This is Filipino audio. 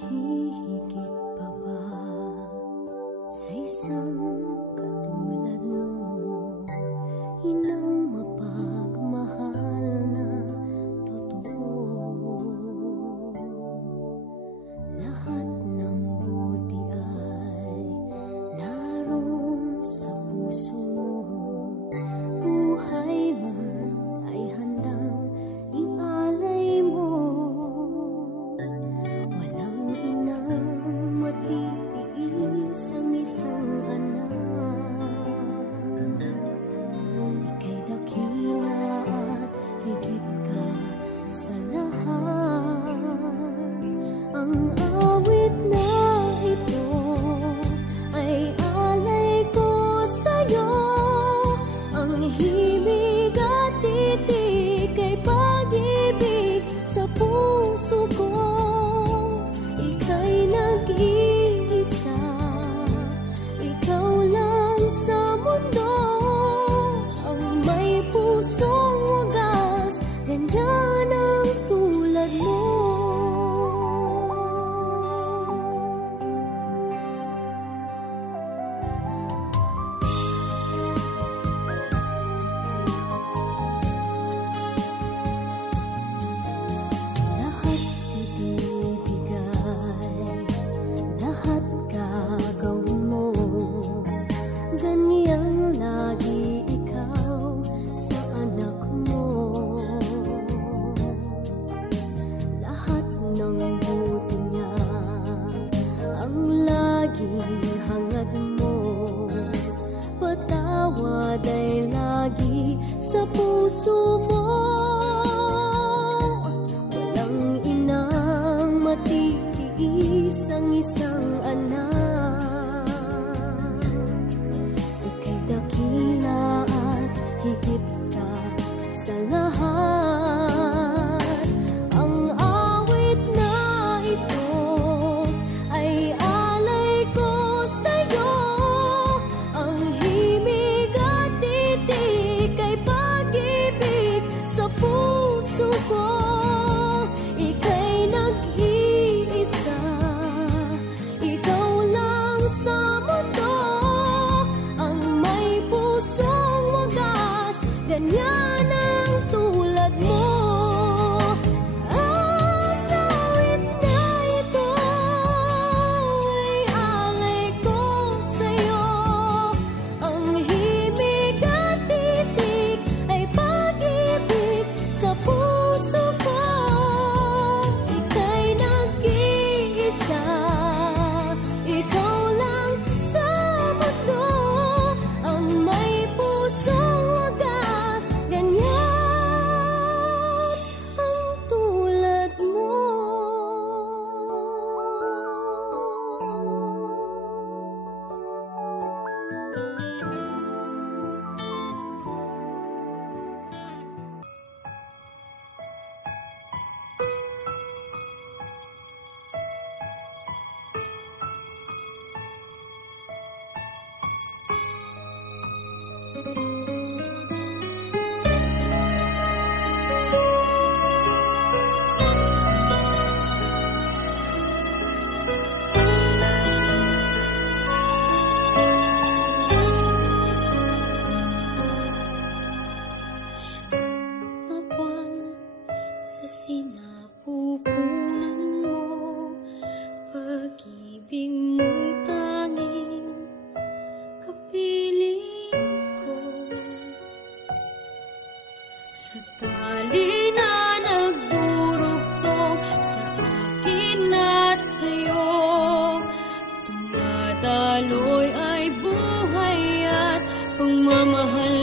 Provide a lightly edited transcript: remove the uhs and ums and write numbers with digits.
hihigit pa ba sa isang katulad mo, inang mapagmahal na totoo? Lahat ng buti ay naroon sa puso mo, buhay man ay handang ialay mo. Walang inang matiis ang isang anak. Ika'y dakila at higit ka sa lahat. Ang awit na ito ay alay ko sa'yo. Ang himig at titik ay pag-ibig sa puso ko. Ika'y nag-iisa, ikaw lang sa mundo. Ang may pusong wagas, ganyan ang tulad mo. Lahat ibibigay, lahat gagawin mo. Ganyang lagi ikaw sa anak mo. Lahat ng buti niya ang laging hangad mo. Patawad ay lagi sa puso mo. Walang inang matitiis ang isang anak. Ika'y dakila at higit ka sa lahat. Ang awit na ito ay alay ko sa'yo. Ang himig at titik ay pag-ibig sa puso ko. Ika'y nag-iisa, ikaw lang sa mundo. Ang may pusong wagas, ganyan ang tulad mo. Ang awit na ito ay alay ko sa'yo. Ang himig at titik ay pag-ibig sa puso ko. Ika'y nag-iisa, ikaw lang sa mundo. Ang may pusong wagas, ganyan ang tulad mo. Na buwan sa sinapupunan mo, pag-ibig mo'y tanging kapiling ko. Sa tali na nagdurugtong sa akin at sa'yo, tumataloy ay buhay at pagmamahal